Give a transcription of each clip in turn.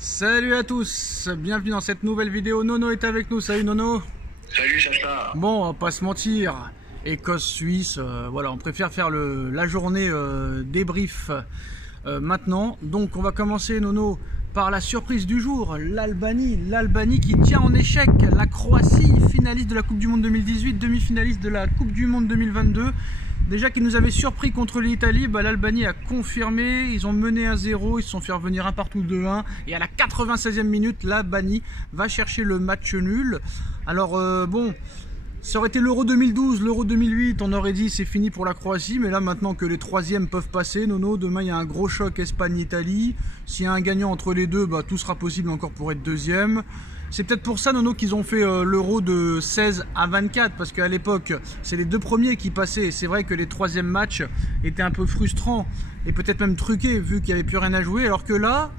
Salut à tous, bienvenue dans cette nouvelle vidéo. Nono est avec nous, salut Nono. Salut Sacha. Bon, on va pas se mentir, Écosse-Suisse, voilà, on préfère faire la journée débrief maintenant. Donc on va commencer Nono par la surprise du jour, l'Albanie qui tient en échec la Croatie, finaliste de la Coupe du Monde 2018, demi-finaliste de la Coupe du Monde 2022. Déjà qu'ils nous avaient surpris contre l'Italie, l'Albanie a confirmé, ils ont mené 1-0, ils se sont fait revenir un partout 2-1 et à la 96e minute, l'Albanie va chercher le match nul. Alors bon, ça aurait été l'Euro 2012, l'Euro 2008, on aurait dit c'est fini pour la Croatie, mais là maintenant que les troisièmes peuvent passer, Nono, demain il y a un gros choc Espagne-Italie, s'il y a un gagnant entre les deux, tout sera possible encore pour être deuxième. C'est peut-être pour ça, Nono, qu'ils ont fait l'Euro de 16 à 24, parce qu'à l'époque, c'est les deux premiers qui passaient. C'est vrai que les troisièmes matchs étaient un peu frustrants et peut-être même truqués, vu qu'il n'y avait plus rien à jouer, alors que là,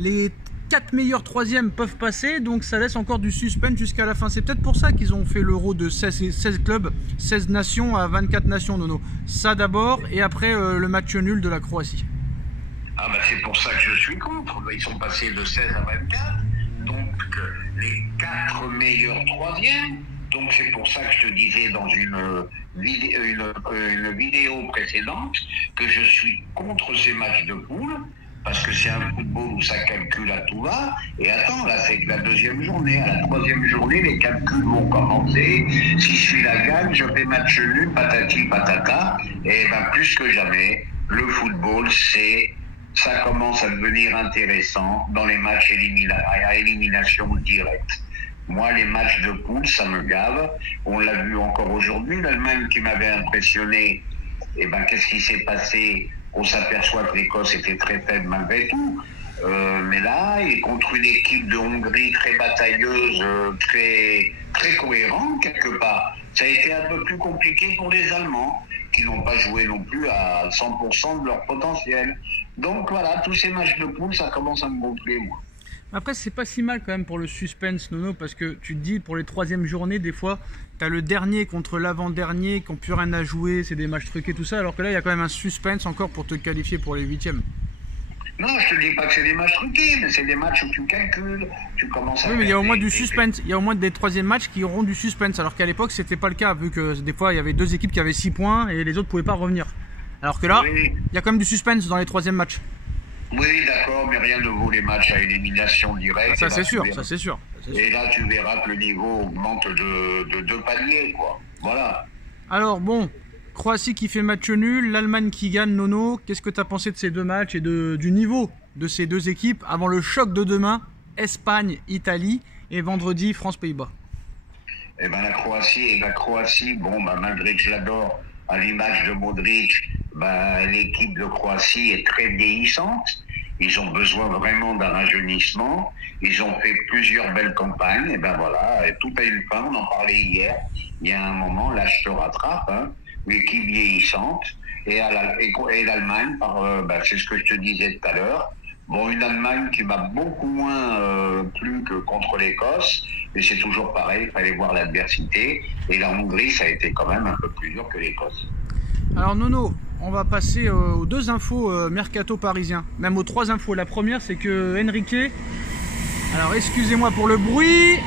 les 4 meilleurs troisièmes peuvent passer, donc ça laisse encore du suspense jusqu'à la fin. C'est peut-être pour ça qu'ils ont fait l'Euro de 16 clubs, 16 nations à 24 nations, Nono. Ça d'abord, et après le match nul de la Croatie. Ah c'est pour ça que je suis contre. Ils sont passés de 16 à 24. Donc les 4 meilleurs troisièmes. Donc c'est pour ça que je te disais dans une vidéo précédente que je suis contre ces matchs de poule, parce que c'est un football où ça calcule à tout va. Et attends, là c'est que la deuxième journée. À la troisième journée, les calculs vont commencer. Si celui-là gagne, je fais match nul, patati patata. Et plus que jamais, le football, ça commence à devenir intéressant dans les matchs à élimination directe. Moi, les matchs de poule, ça me gave. On l'a vu encore aujourd'hui, l'Allemagne qui m'avait impressionné. Qu'est-ce qui s'est passé? On s'aperçoit que l'Écosse était très faible malgré tout. Mais là, et contre une équipe de Hongrie très batailleuse, très, très cohérente quelque part, ça a été un peu plus compliqué pour les Allemands, qui n'ont pas joué non plus à 100% de leur potentiel. Donc voilà, tous ces matchs de poule, ça commence à me gonfler, moi. Après, c'est pas si mal quand même pour le suspense, Nono, parce que tu te dis, pour les troisièmes journées, des fois, tu as le dernier contre l'avant-dernier qui n'ont plus rien à jouer, c'est des matchs truqués, tout ça, alors que là, il y a quand même un suspense encore pour te qualifier pour les huitièmes. Non, je te dis pas que c'est des matchs truqués, mais c'est des matchs où tu calcules, tu commences à... Oui, mais il y a au moins du suspense, il y a au moins des troisièmes matchs qui auront du suspense, alors qu'à l'époque, c'était pas le cas, vu que des fois, il y avait deux équipes qui avaient 6 points et les autres pouvaient pas revenir. Alors que là, oui, il y a quand même du suspense dans les troisièmes matchs. Oui, d'accord, mais rien ne vaut les matchs à élimination directe. Ça, c'est sûr, ça, c'est sûr. Et là, tu verras que le niveau augmente de 2 paliers, quoi. Voilà. Alors, bon, Croatie qui fait match nul, l'Allemagne qui gagne, Nono. Qu'est-ce que tu as pensé de ces deux matchs et du niveau de ces deux équipes avant le choc de demain, Espagne-Italie, et vendredi, France-Pays-Bas? La Croatie, malgré que je l'adore, à l'image de Modric, l'équipe de Croatie est très vieillissante. Ils ont besoin vraiment d'un rajeunissement. Ils ont fait plusieurs belles campagnes. Et voilà, et tout a une fin. On en parlait hier. Il y a un moment, l'âge te rattrape. L'équipe vieillissante. Et l'Allemagne, c'est ce que je te disais tout à l'heure. Bon, une Allemagne qui m'a beaucoup moins plu que contre l'Écosse, mais c'est toujours pareil, il fallait voir l'adversité. Et la Hongrie, ça a été quand même un peu plus dur que l'Écosse. Alors Nono, on va passer aux deux infos mercato parisien, même aux 3 infos. La première, c'est que Enrique, alors excusez-moi pour le bruit,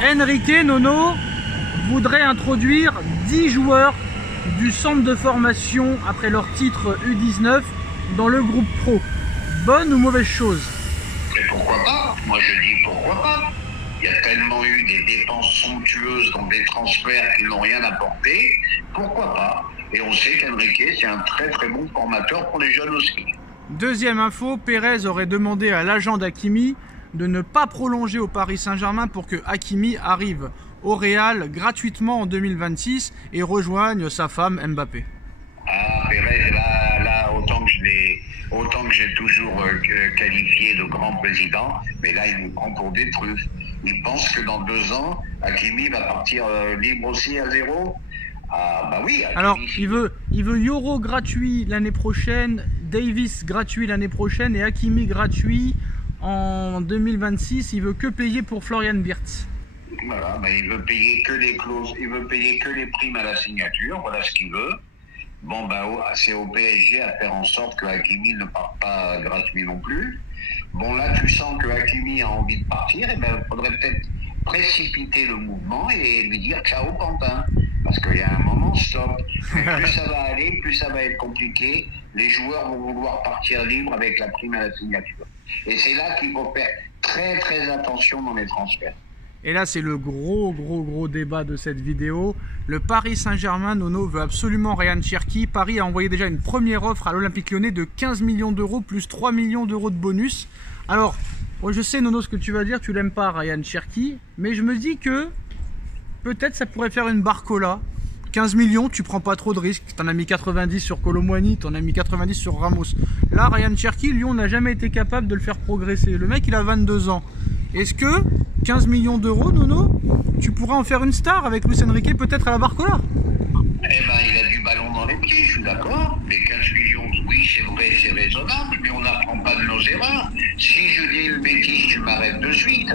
Enrique, Nono, voudrait introduire 10 joueurs du centre de formation après leur titre U19 dans le groupe pro. Bonne ou mauvaise chose? Mais pourquoi pas? Moi je dis pourquoi pas. Il y a tellement eu des dépenses somptueuses dans des transferts qui n'ont rien apporté. Pourquoi pas? Et on sait qu'Enrique, c'est un très très bon formateur pour les jeunes aussi. Deuxième info, Pérez aurait demandé à l'agent d'Hakimi de ne pas prolonger au Paris Saint-Germain pour que Hakimi arrive au Real gratuitement en 2026 et rejoigne sa femme Mbappé. Ah, Pérez, là autant que j'ai toujours qualifié de grand président, mais là, il nous prend pour des truffes. Il pense que dans 2 ans, Hakimi va partir libre aussi à 0. Ah, oui. Hakimi, alors, il veut Yoro gratuit l'année prochaine, Davis gratuit l'année prochaine et Hakimi gratuit en 2026. Il veut que payer pour Florian Wirtz. Voilà, il veut payer que les clauses, il veut payer que les primes à la signature, voilà ce qu'il veut. Bon, c'est au PSG à faire en sorte que Hakimi ne parte pas gratuit non plus. Bon, là, tu sens que Hakimi a envie de partir, et ben, il faudrait peut-être précipiter le mouvement et lui dire ciao Pantin. Parce qu'il y a un moment, stop. Plus ça va aller, plus ça va être compliqué. Les joueurs vont vouloir partir libre avec la prime à la signature. Et c'est là qu'il faut faire très très attention dans les transferts. Et là, c'est le gros débat de cette vidéo. Le Paris Saint-Germain, Nono, veut absolument Ryan Cherki. Paris a envoyé déjà une première offre à l'Olympique Lyonnais de 15 millions d'euros plus 3 millions d'euros de bonus. Alors, je sais, Nono, ce que tu vas dire, tu l'aimes pas, Ryan Cherki, mais je me dis que peut-être ça pourrait faire une Barcola. 15 millions, tu prends pas trop de risques. T'en as mis 90 sur Kolo Muani, t'en as mis 90 sur Ramos. Là, Ryan Cherki, Lyon n'a jamais été capable de le faire progresser. Le mec, il a 22 ans. Est-ce que 15 millions d'euros, Nono, tu pourras en faire une star avec Luis Enrique, peut-être à la Barcola? Eh ben, il a du ballon dans les pieds, je suis d'accord. Mais 15 millions, oui, c'est vrai, c'est raisonnable, mais on n'apprend pas de nos erreurs. Si je dis une bêtise, tu m'arrêtes de suite.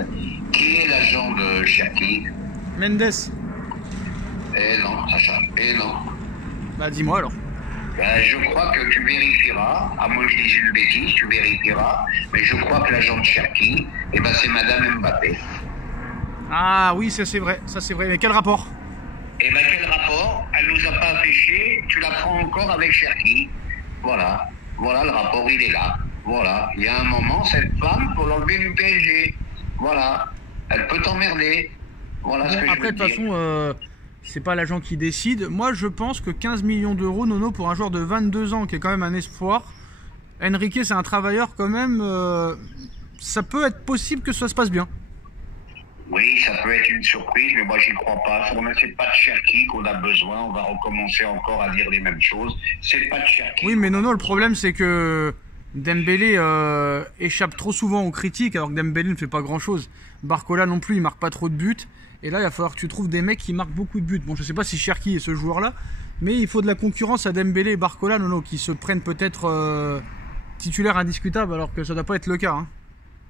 Qui est l'agent de Cherki? Mendes. Eh non, Sacha, eh non. Bah dis-moi alors. Ben, je crois que tu vérifieras, à moins que je dise une bêtise, tu vérifieras, mais je crois que l'agent de Cherki, eh ben, c'est Madame Mbappé. Ah oui, ça c'est vrai, mais quel rapport? Eh ben, quel rapport? Elle nous a pas affiché, tu la prends encore avec Cherki. Voilà, voilà, le rapport, il est là. Voilà, il y a un moment, cette femme, pour l'enlever du PSG. Voilà, elle peut t'emmerder. Voilà ce que Après, je de veux toute dire. façon, c'est pas l'agent qui décide. Moi, je pense que 15 millions d'euros, Nono, pour un joueur de 22 ans, qui est quand même un espoir. Enrique, c'est un travailleur quand même. Ça peut être possible que ça se passe bien. Oui, ça peut être une surprise, mais moi, j'y crois pas. C'est pas de Cherki qu'on a besoin. On va recommencer encore à dire les mêmes choses. C'est pas de Cherki. Oui, mais Nono, le problème, c'est que Dembélé échappe trop souvent aux critiques, alors que Dembélé ne fait pas grand-chose. Barcola non plus, il marque pas trop de buts. Et là, il va falloir que tu trouves des mecs qui marquent beaucoup de buts. Bon, je sais pas si Cherki est ce joueur-là, mais il faut de la concurrence à Dembélé et Barcola, Nono, qui se prennent peut-être titulaires indiscutables, alors que ça doit pas être le cas. Hein.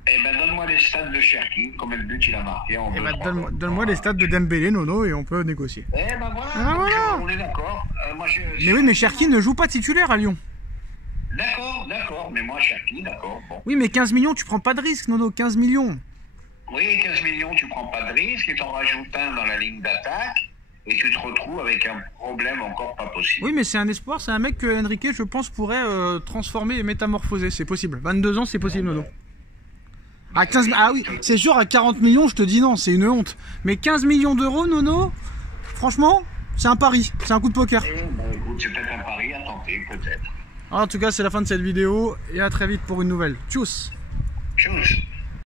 Eh ben, donne-moi les stats de Cherki, combien de buts il a marqué en Eh deux, ben, trois donne-moi les stats de Dembélé, Nono, et on peut négocier. Eh ben voilà, Ah, donc, voilà. on est d'accord. Mais oui, mais Cherki ne joue pas titulaire à Lyon. D'accord, mais moi, Cherki, d'accord. Bon. Oui, mais 15 millions, tu prends pas de risque, Nono, 15 millions. Oui, 15 millions, tu prends pas de risque, et t'en rajoutes un dans la ligne d'attaque, et tu te retrouves avec un problème encore pas possible. Oui, mais c'est un espoir, c'est un mec que Enrique, je pense, pourrait transformer et métamorphoser. C'est possible. 22 ans, c'est possible, Nono. À 15... Ah oui, c'est sûr, à 40 millions, je te dis non, c'est une honte. Mais 15 millions d'euros, Nono, franchement, c'est un pari, c'est un coup de poker. Eh ben, écoute, c'est peut-être un pari à tenter, peut-être. En tout cas, c'est la fin de cette vidéo, et à très vite pour une nouvelle. Tchuss!